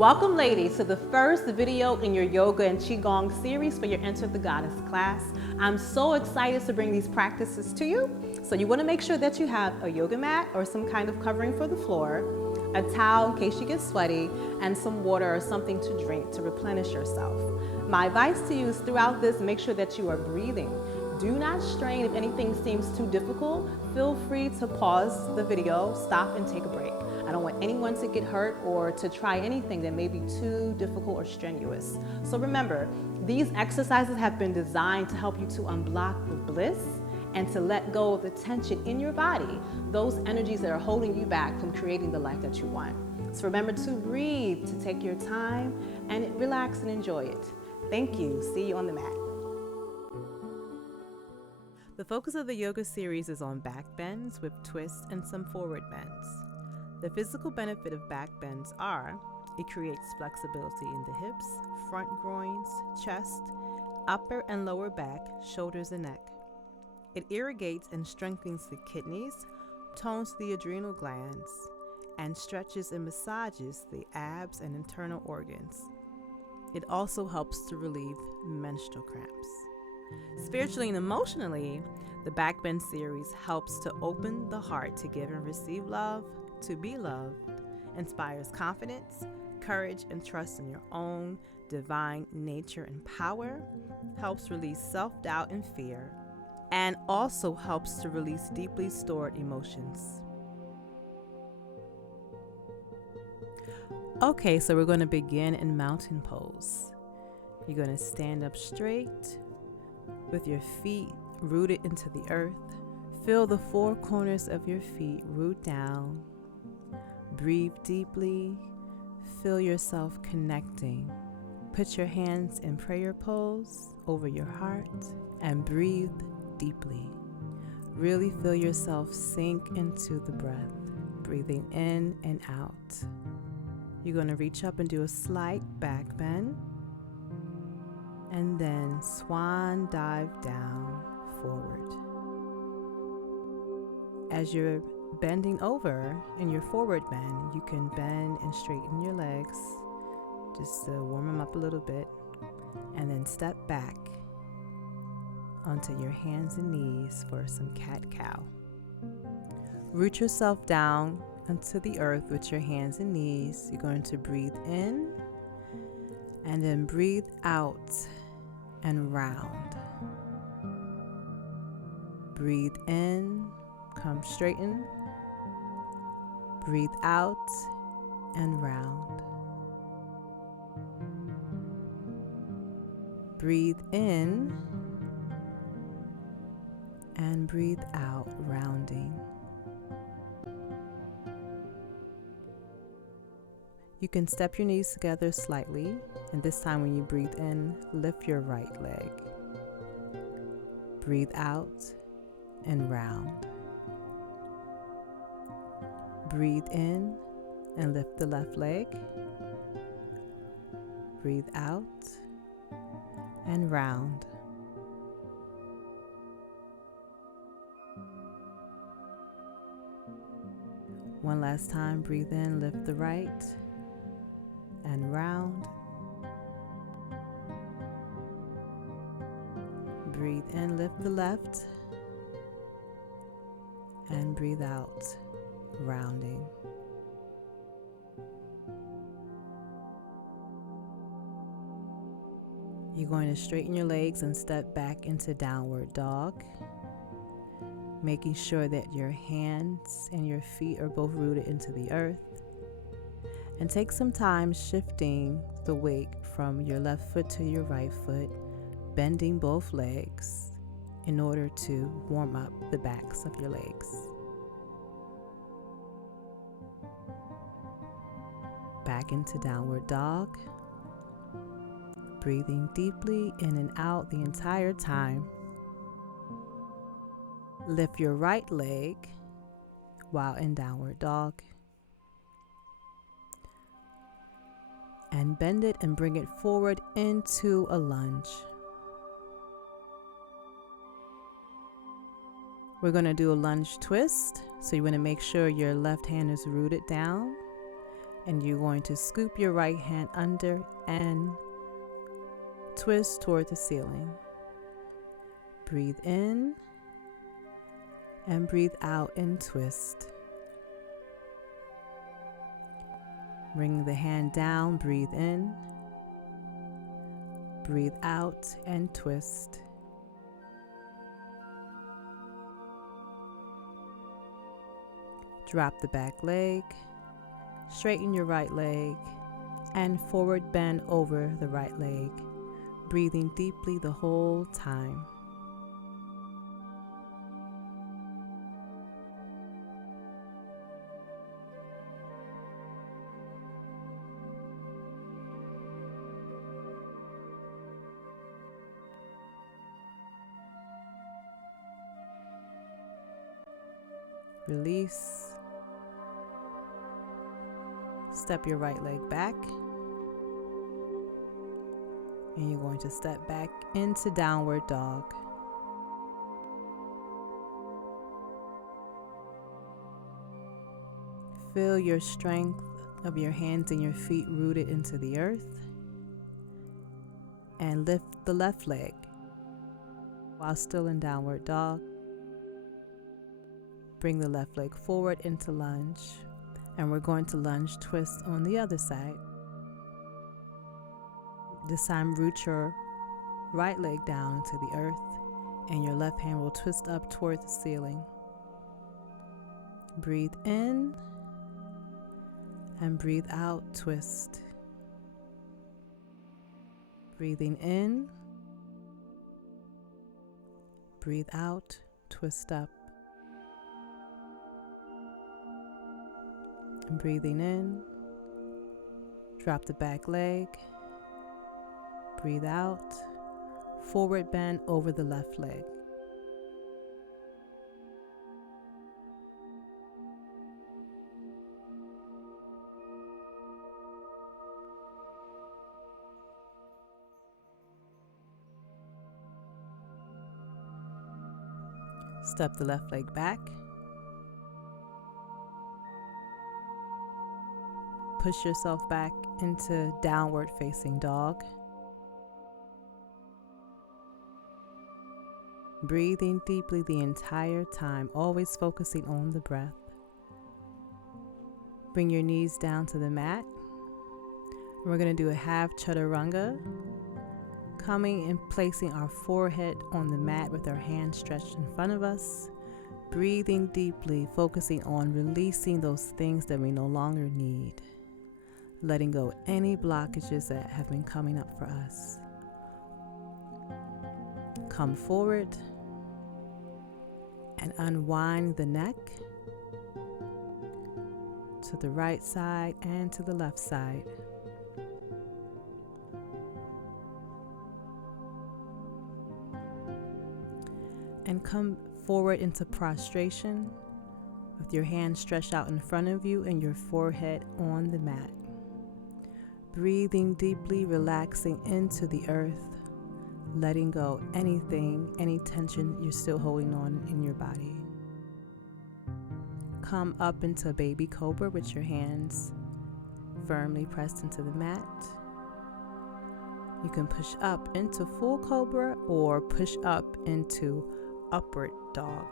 Welcome, ladies, to the first video in your yoga and qigong series for your Enter the Goddess class. I'm so excited to bring these practices to you. So you want to make sure that you have a yoga mat or some kind of covering for the floor, a towel in case you get sweaty, and some water or something to drink to replenish yourself. My advice to you is throughout this, make sure that you are breathing. Do not strain. If anything seems too difficult, feel free to pause the video, stop and take a break. I don't want anyone to get hurt or to try anything that may be too difficult or strenuous. So remember, these exercises have been designed to help you to unblock the bliss and to let go of the tension in your body, those energies that are holding you back from creating the life that you want. So remember to breathe, to take your time, and relax and enjoy it. Thank you. See you on the mat. The focus of the yoga series is on back bends with twists and some forward bends. The physical benefit of back bends are, it creates flexibility in the hips, front groins, chest, upper and lower back, shoulders and neck. It irrigates and strengthens the kidneys, tones the adrenal glands, and stretches and massages the abs and internal organs. It also helps to relieve menstrual cramps. Spiritually and emotionally, the back bend series helps to open the heart to give and receive love, to be loved, inspires confidence, courage, and trust in your own divine nature and power, helps release self-doubt and fear, and also helps to release deeply stored emotions. Okay, so we're going to begin in mountain pose. You're going to stand up straight with your feet rooted into the earth. Feel the four corners of your feet root down. Breathe deeply. Feel yourself connecting. Put your hands in prayer pose over your heart and breathe deeply. Really feel yourself sink into the breath, breathing in and out. You're going to reach up and do a slight back bend, and then swan dive down forward. As you're bending over in your forward bend, you can bend and straighten your legs just to warm them up a little bit, and then step back onto your hands and knees for some cat-cow. Root yourself down onto the earth with your hands and knees. You're going to breathe in and then breathe out and round. Breathe in, come straighten. Breathe out and round. Breathe in and breathe out, rounding. You can step your knees together slightly, and this time when you breathe in, lift your right leg. Breathe out and round. Breathe in and lift the left leg. Breathe out and round. One last time, breathe in, lift the right and round. Breathe in, lift the left, and breathe out, rounding. You're going to straighten your legs and step back into downward dog, making sure that your hands and your feet are both rooted into the earth. And take some time shifting the weight from your left foot to your right foot, bending both legs in order to warm up the backs of your legs. Back into downward dog, breathing deeply in and out the entire time. Lift your right leg while in downward dog, and bend it and bring it forward into a lunge. We're going to do a lunge twist, so you want to make sure your left hand is rooted down. And you're going to scoop your right hand under and twist toward the ceiling. Breathe in and breathe out and twist. Bring the hand down, breathe in, breathe out and twist. Drop the back leg, straighten your right leg, and forward bend over the right leg, breathing deeply the whole time. Release. Step your right leg back. And you're going to step back into downward dog. Feel your strength of your hands and your feet rooted into the earth. And lift the left leg while still in downward dog. Bring the left leg forward into lunge. And we're going to lunge twist on the other side. This time root your right leg down into the earth and your left hand will twist up toward the ceiling. Breathe in and breathe out, twist. Breathing in, breathe out, twist up. And breathing in, drop the back leg, breathe out, forward bend over the left leg. Step the left leg back. Push yourself back into downward facing dog. Breathing deeply the entire time, always focusing on the breath. Bring your knees down to the mat. We're going to do a half chaturanga, coming and placing our forehead on the mat with our hands stretched in front of us. Breathing deeply, focusing on releasing those things that we no longer need. Letting go any blockages that have been coming up for us. Come forward and unwind the neck to the right side and to the left side. And come forward into prostration with your hands stretched out in front of you and your forehead on the mat. Breathing deeply, relaxing into the earth, letting go anything, any tension you're still holding on in your body. Come up into baby cobra with your hands firmly pressed into the mat. You can push up into full cobra or push up into upward dog.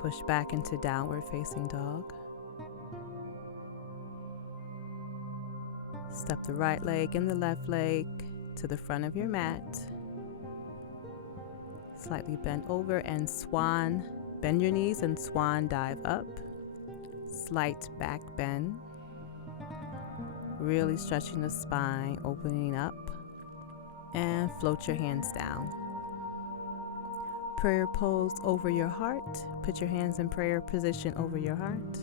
Push back into downward facing dog. Step the right leg and the left leg to the front of your mat. Slightly bend over and swan. Bend your knees and swan dive up. Slight back bend. Really stretching the spine, opening up. And float your hands down. Prayer pose over your heart. Put your hands in prayer position over your heart.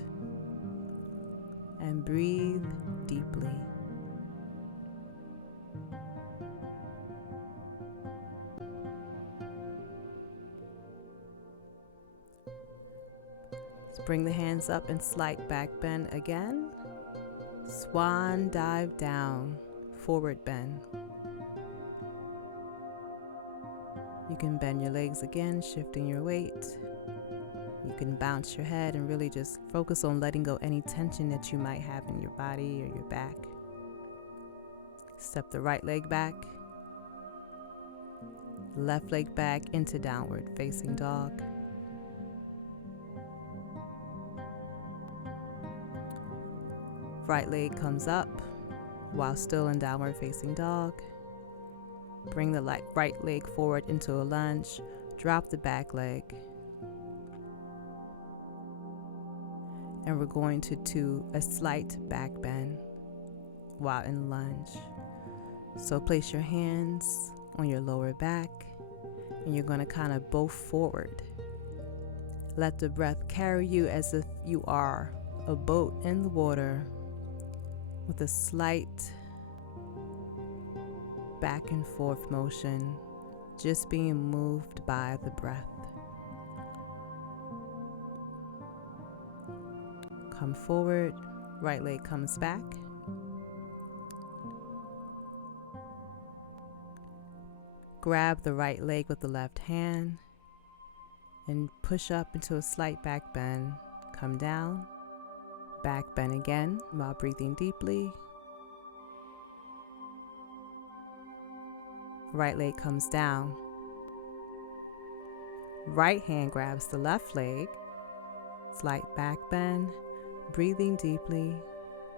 And breathe deeply. Bring the hands up and slight back bend again. Swan dive down, forward bend. You can bend your legs again, shifting your weight. You can bounce your head and really just focus on letting go any tension that you might have in your body or your back. Step the right leg back, left leg back into downward facing dog. Right leg comes up while still in downward facing dog. Bring the right leg forward into a lunge. Drop the back leg. And we're going to do a slight back bend while in lunge. So place your hands on your lower back and you're going to kind of bow forward. Let the breath carry you as if you are a boat in the water with a slight back and forth motion, just being moved by the breath. Come forward, right leg comes back. Grab the right leg with the left hand and push up into a slight back bend. Come down, back bend again while breathing deeply. Right leg comes down. Right hand grabs the left leg. Slight back bend. Breathing deeply.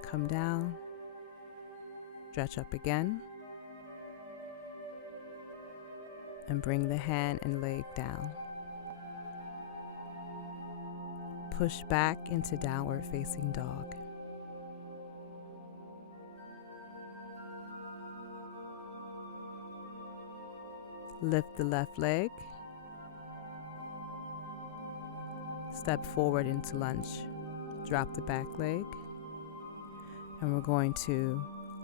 Come down. Stretch up again. And bring the hand and leg down. Push back into downward facing dog. Lift the left leg. Step forward into lunge. Drop the back leg. And we're going to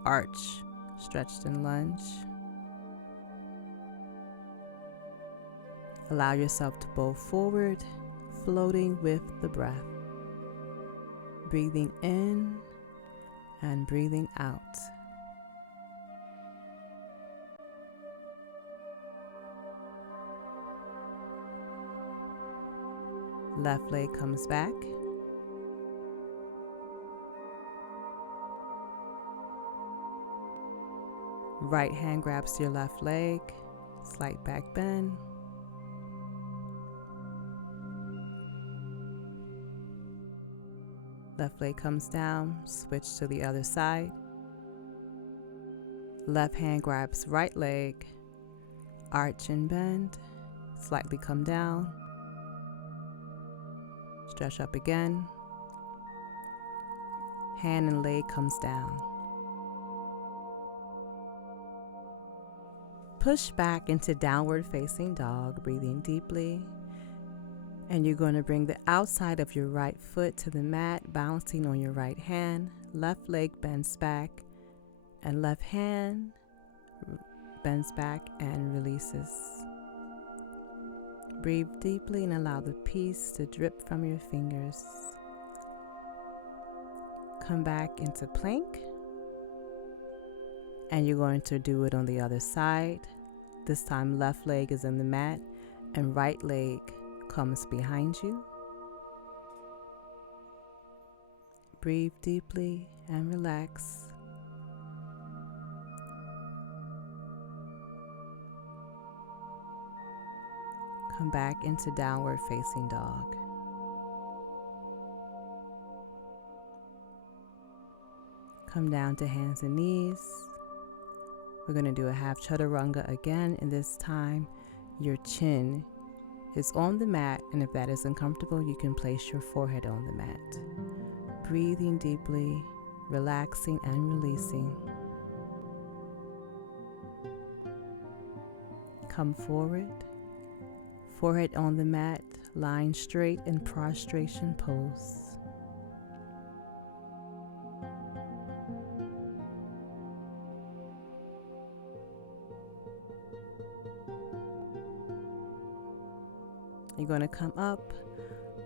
arch, stretched in lunge. Allow yourself to bow forward, floating with the breath. Breathing in and breathing out. Left leg comes back. Right hand grabs your left leg, slight back bend. Left leg comes down, switch to the other side. Left hand grabs right leg, arch and bend, slightly come down. Stretch up again. Hand and leg comes down. Push back into downward facing dog, breathing deeply. And you're going to bring the outside of your right foot to the mat, balancing on your right hand. Left leg bends back, and left hand bends back and releases. Breathe deeply and allow the peace to drip from your fingers. Come back into plank. And you're going to do it on the other side. This time left leg is in the mat and right leg comes behind you. Breathe deeply and relax. Come back into downward facing dog. Come down to hands and knees. We're going to do a half chaturanga again, and this time your chin is on the mat, and if that is uncomfortable, you can place your forehead on the mat. Breathing deeply, relaxing and releasing. Come forward. Forehead on the mat, lying straight in prostration pose. You're going to come up,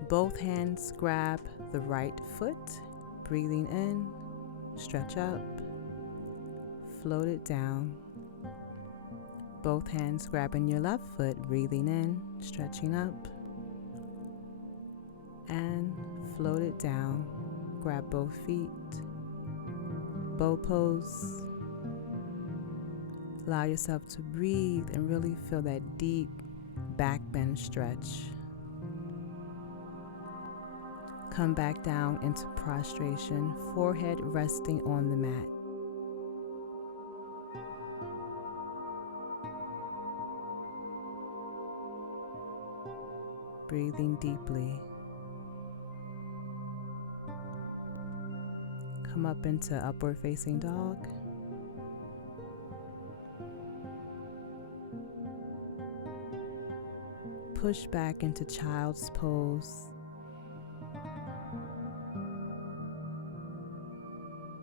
both hands grab the right foot, breathing in, stretch up, float it down. Both hands grabbing your left foot, breathing in, stretching up. and float it down. Grab both feet, bow pose. Allow yourself to breathe and really feel that deep back bend stretch. Come back down into prostration, forehead resting on the mat. Breathing deeply. Come up into upward facing dog. Push back into child's pose.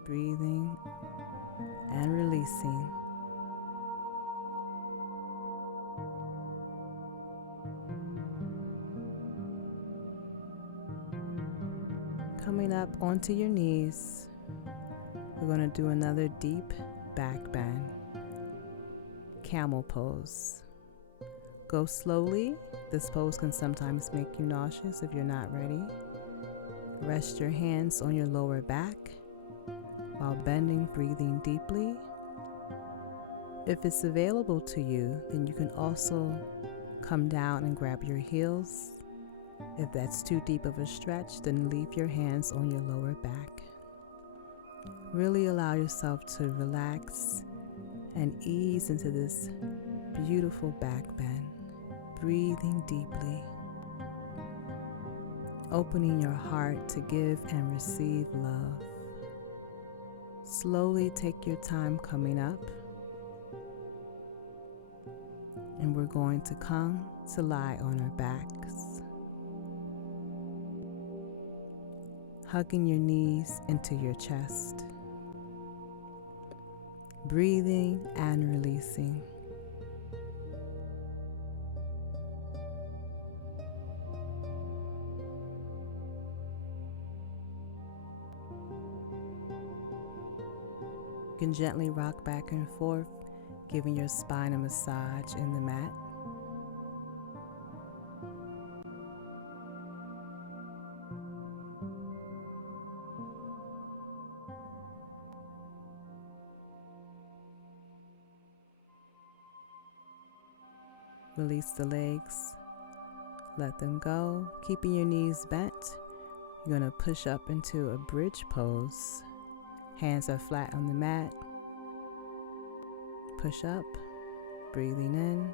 Breathing and releasing. Coming up onto your knees, we're going to do another deep back bend. Camel pose. Go slowly. This pose can sometimes make you nauseous if you're not ready. Rest your hands on your lower back while bending, breathing deeply. If it's available to you, then you can also come down and grab your heels. If that's too deep of a stretch, then leave your hands on your lower back. Really allow yourself to relax and ease into this beautiful back bend. Breathing deeply. Opening your heart to give and receive love. Slowly take your time coming up. And we're going to come to lie on our backs. Hugging your knees into your chest. Breathing and releasing. You can gently rock back and forth, giving your spine a massage in the mat. Release the legs, let them go, keeping your knees bent. You're going to push up into a bridge pose. Hands are flat on the mat. Push up, breathing in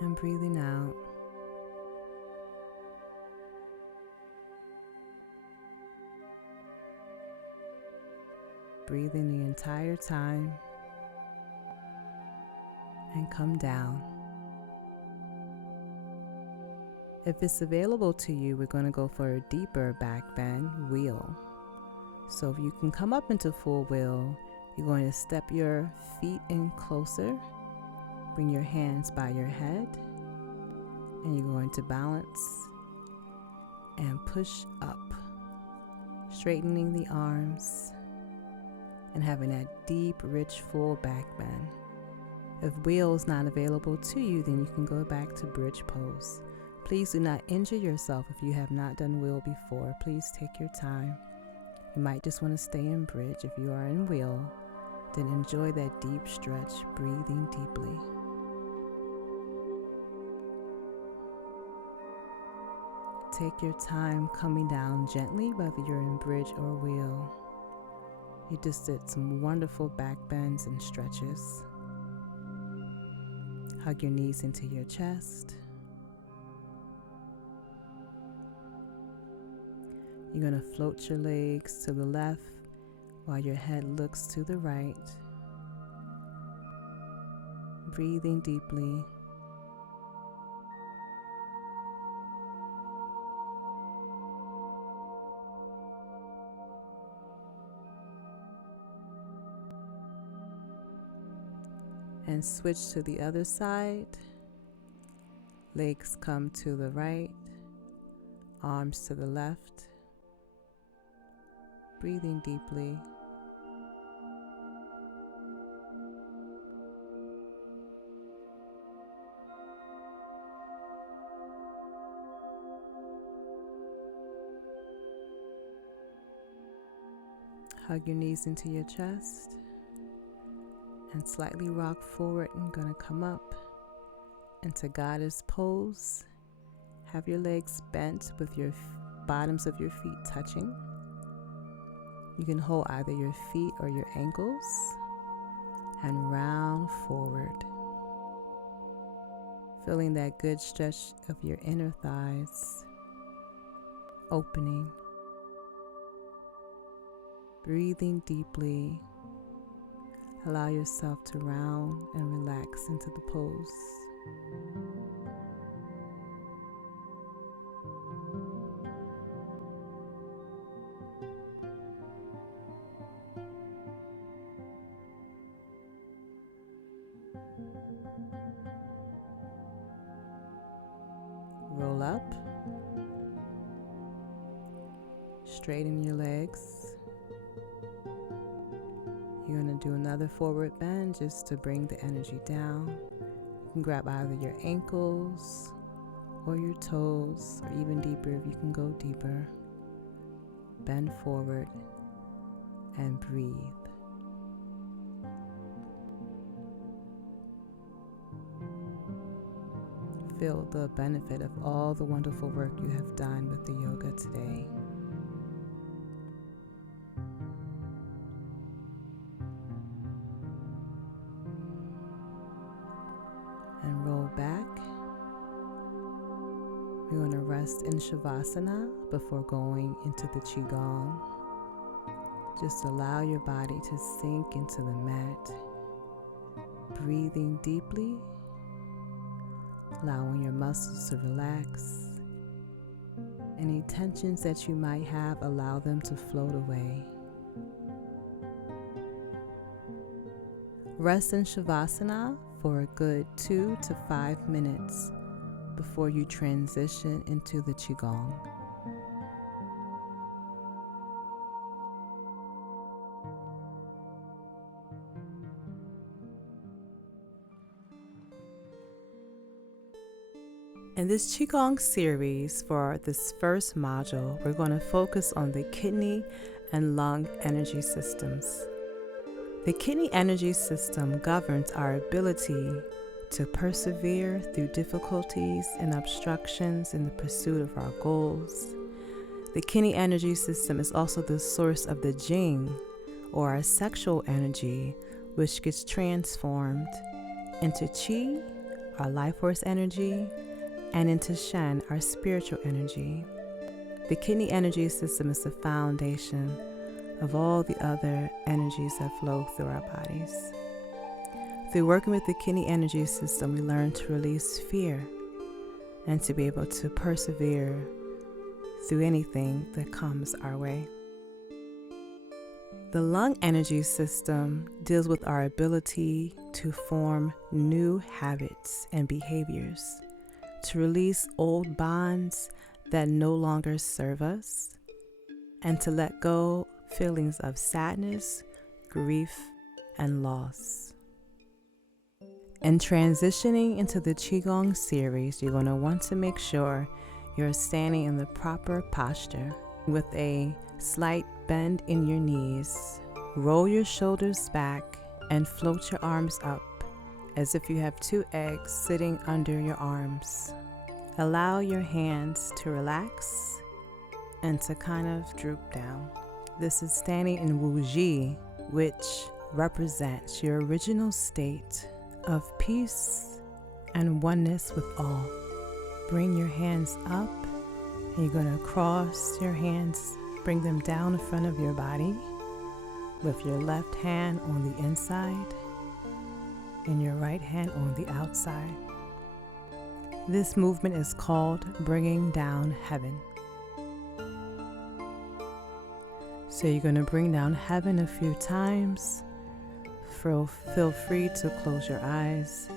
and breathing out. Breathing the entire time and come down. If it's available to you, we're going to go for a deeper back bend wheel. So if you can come up into full wheel, you're going to step your feet in closer, bring your hands by your head, and you're going to balance and push up, straightening the arms and having that deep, rich, full back bend. If wheel is not available to you, then you can go back to bridge pose. Please do not injure yourself if you have not done wheel before. Please take your time. You might just want to stay in bridge. If you are in wheel, then enjoy that deep stretch, breathing deeply. Take your time coming down gently, whether you're in bridge or wheel. You just did some wonderful back bends and stretches. Hug your knees into your chest. You're going to float your legs to the left while your head looks to the right. Breathing deeply. And switch to the other side. Legs come to the right, arms to the left. Breathing deeply. Hug your knees into your chest and slightly rock forward. I'm going to come up into goddess pose. Have your legs bent with your bottoms of your feet touching. You can hold either your feet or your ankles and round forward. Feeling that good stretch of your inner thighs opening. Breathing deeply. Allow yourself to round and relax into the pose. Roll up. Straighten your legs. You're going to do another forward bend just to bring the energy down. You can grab either your ankles or your toes, or even deeper if you can go deeper. Bend forward and breathe. Feel the benefit of all the wonderful work you have done with the yoga today. And roll back. We're going to rest in Shavasana before going into the Qigong. Just allow your body to sink into the mat. Breathing deeply. Allowing your muscles to relax. Any tensions that you might have, allow them to float away. Rest in Shavasana for a good 2 to 5 minutes before you transition into the Qigong. In this Qigong series, for this first module, we're going to focus on the kidney and lung energy systems. The kidney energy system governs our ability to persevere through difficulties and obstructions in the pursuit of our goals. The kidney energy system is also the source of the Jing, or our sexual energy, which gets transformed into Qi, our life force energy, and into Shen, our spiritual energy. The kidney energy system is the foundation of all the other energies that flow through our bodies. Through working with the kidney energy system, we learn to release fear and to be able to persevere through anything that comes our way. The lung energy system deals with our ability to form new habits and behaviors, to release old bonds that no longer serve us, and to let go feelings of sadness, grief, and loss. In transitioning into the Qigong series, you're going to want to make sure you're standing in the proper posture with a slight bend in your knees. Roll your shoulders back and float your arms up as if you have 2 eggs sitting under your arms. Allow your hands to relax and to kind of droop down. This is standing in Wu Ji, which represents your original state of peace and oneness with all. Bring your hands up, and you're going to cross your hands, bring them down in front of your body with your left hand on the inside and your right hand on the outside. This movement is called bringing down heaven. So you're going to bring down heaven a few times. Feel free to close your eyes,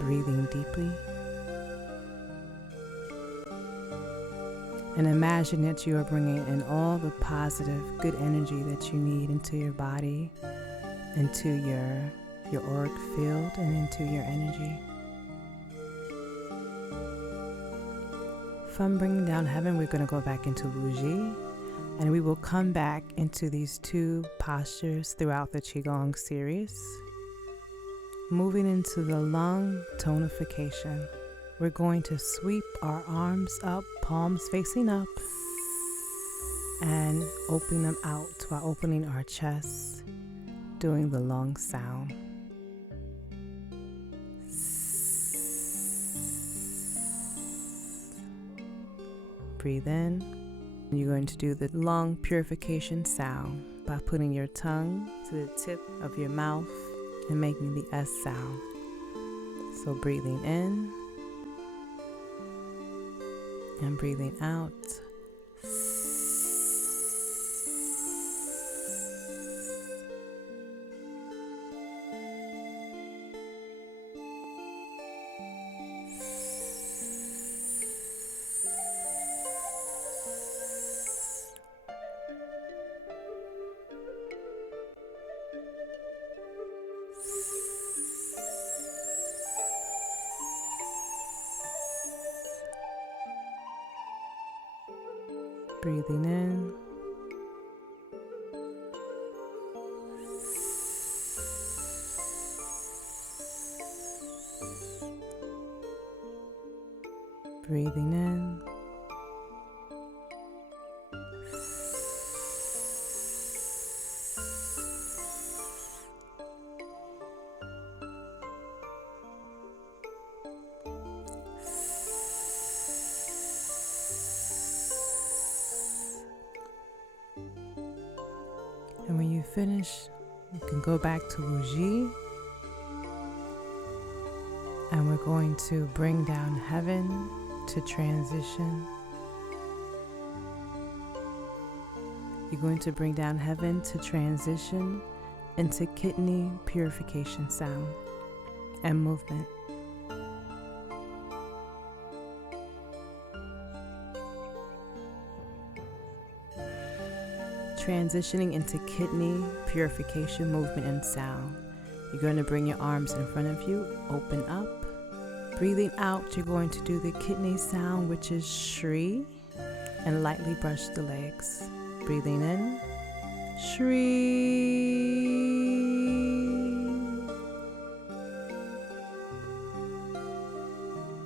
breathing deeply. And imagine that you are bringing in all the positive, good energy that you need into your body, into your auric field, and into your energy. From bringing down heaven, we're going to go back into Wu Ji, And we will come back into these two postures throughout the Qigong series. Moving into the lung tonification, we're going to sweep our arms up, palms facing up, and open them out while opening our chest, doing the lung sound. Breathe in. You're going to do the lung purification sound by putting your tongue to the tip of your mouth and making the S sound. So breathing in and breathing out. Breathing in. Breathing in. And when you finish, you can go back to Wuji. And we're going to bring down heaven to transition. You're going to bring down heaven to transition into kidney purification sound and movement. Transitioning into kidney purification movement and sound. You're going to bring your arms in front of you, open up. Breathing out, you're going to do the kidney sound, which is Shri, and lightly brush the legs. Breathing in, Shri.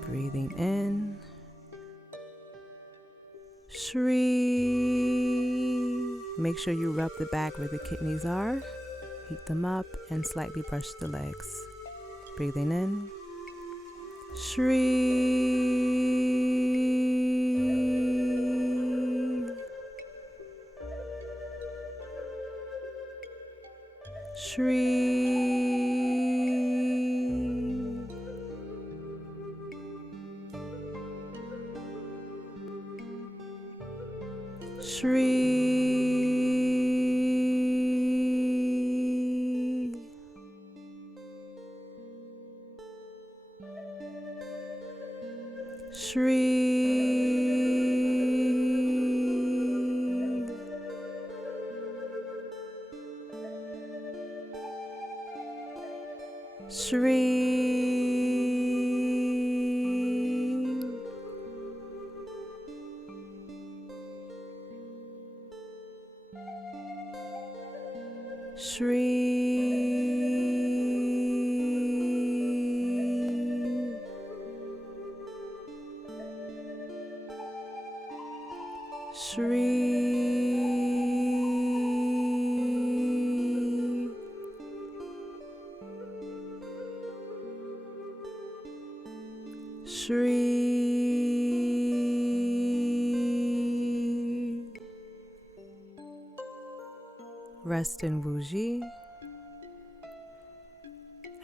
Breathing in, Shri. Make sure you rub the back where the kidneys are. Heat them up and slightly brush the legs. Breathing in, Shri. Shri. Shri. Shri. Shri. Shri. Rest in Wuji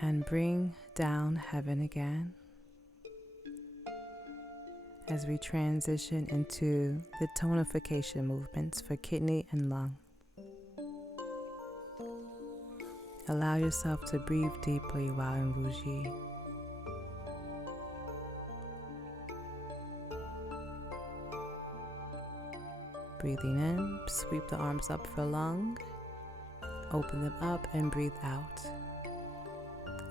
and bring down heaven again as we transition into the tonification movements for kidney and lung. Allow yourself to breathe deeply while in Wuji. Breathing in, sweep the arms up for lung, open them up and breathe out.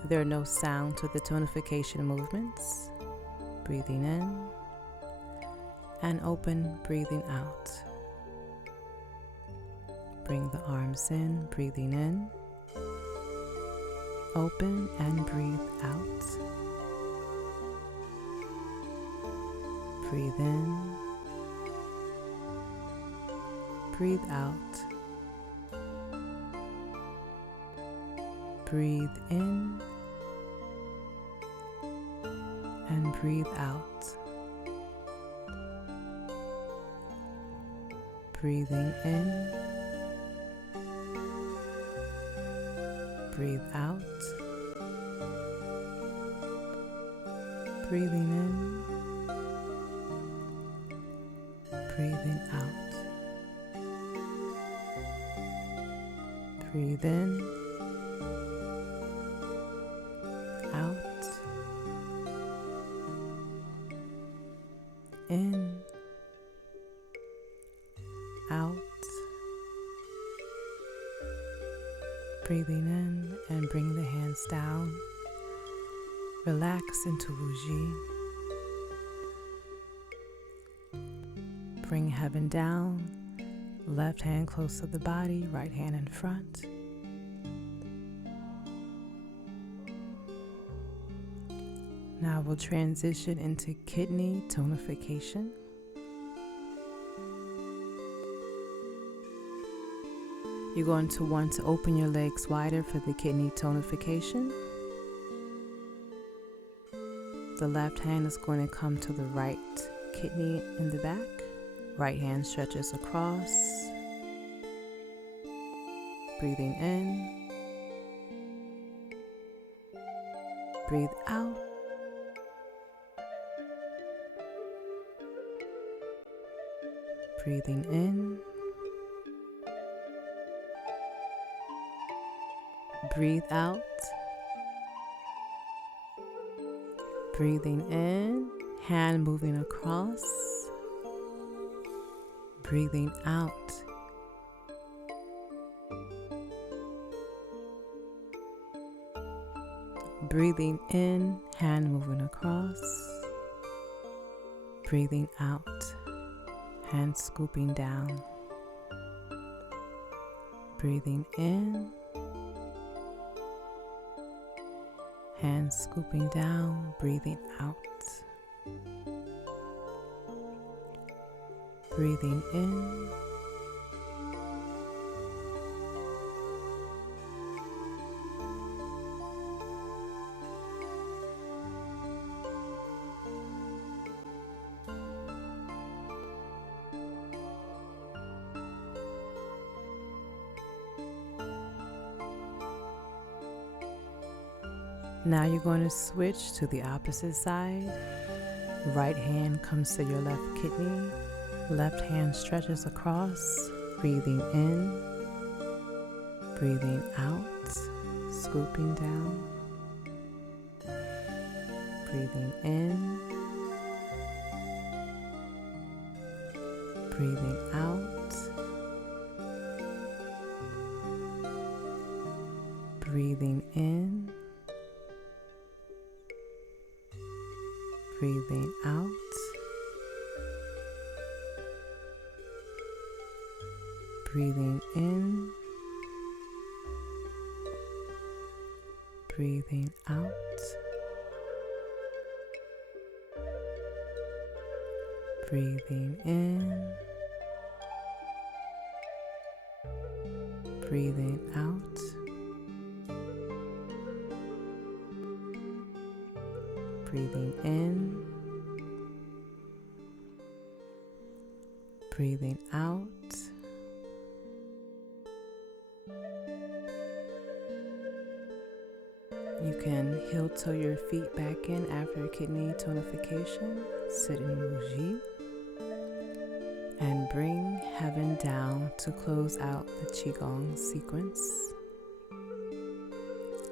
There are no sounds with the tonification movements. Breathing in and open, breathing out. Bring the arms in, breathing in. Open and breathe out. Breathe in. Breathe out. Breathe in and breathe out. Breathing in. Breathe out. Breathing in. Breathing out. Breathe in. Out. In. Out. Breathing in and bring the hands down. Relax into Wuji. Bring heaven down. Left hand close to the body, right hand in front. Now we'll transition into kidney tonification. You're going to want to open your legs wider for the kidney tonification. The left hand is going to come to the right kidney in the back. Right hand stretches across. Breathing in. Breathe out. Breathing in. Breathe out. Breathing in, hand moving across. Breathing out. Breathing in, hand moving across. Breathing out, hand scooping down. Breathing in. Hands scooping down, breathing out. Breathing in. Now you're going to switch to the opposite side. Right hand comes to your left kidney. Left hand stretches across. Breathing in. Breathing out. Scooping down. Breathing in. Breathing out. Breathing in. Breathing out. Breathing in. Breathing out. Breathing in. Breathing out. Breathing in. Breathing out. You can heel toe your feet back in after kidney tonification. Sit in Wuji. And bring heaven down to close out the Qigong sequence.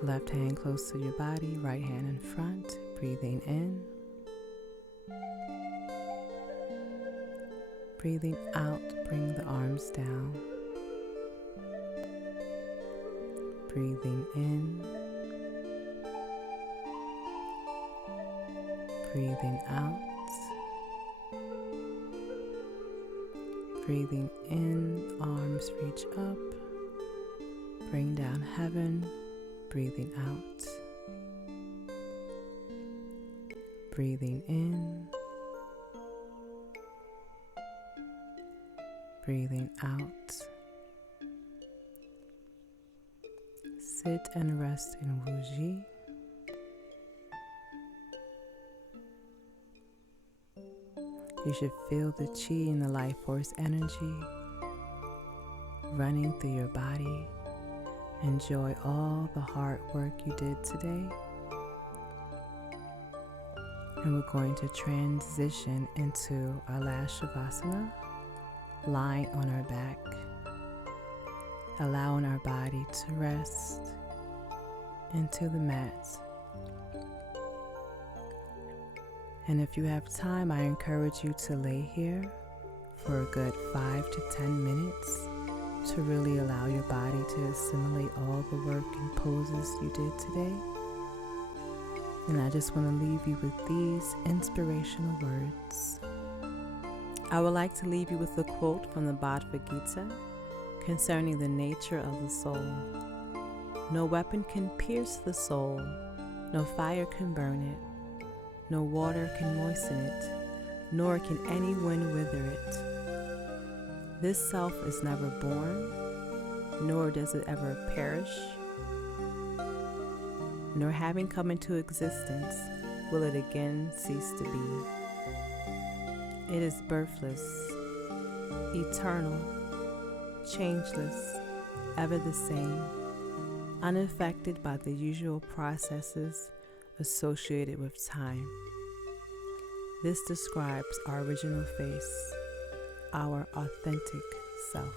Left hand close to your body, right hand in front. Breathing in. Breathing out, bring the arms down. Breathing in. Breathing out. Breathing in, arms reach up. Bring down heaven. Breathing out. Breathing in. Breathing out. Sit and rest in Wuji. You should feel the chi and the life force energy running through your body. Enjoy all the hard work you did today. And we're going to transition into our last Shavasana, lying on our back, allowing our body to rest into the mat. And if you have time, I encourage you to lay here for a good 5 to 10 minutes to really allow your body to assimilate all the work and poses you did today. And I just want to leave you with these inspirational words. I would like to leave you with a quote from the Bhagavad Gita concerning the nature of the soul. No weapon can pierce the soul, no fire can burn it, no water can moisten it, nor can any wind wither it. This self is never born, nor does it ever perish, nor having come into existence will it again cease to be. It is birthless, eternal, changeless, ever the same, unaffected by the usual processes associated with time. This describes our original face, our authentic self.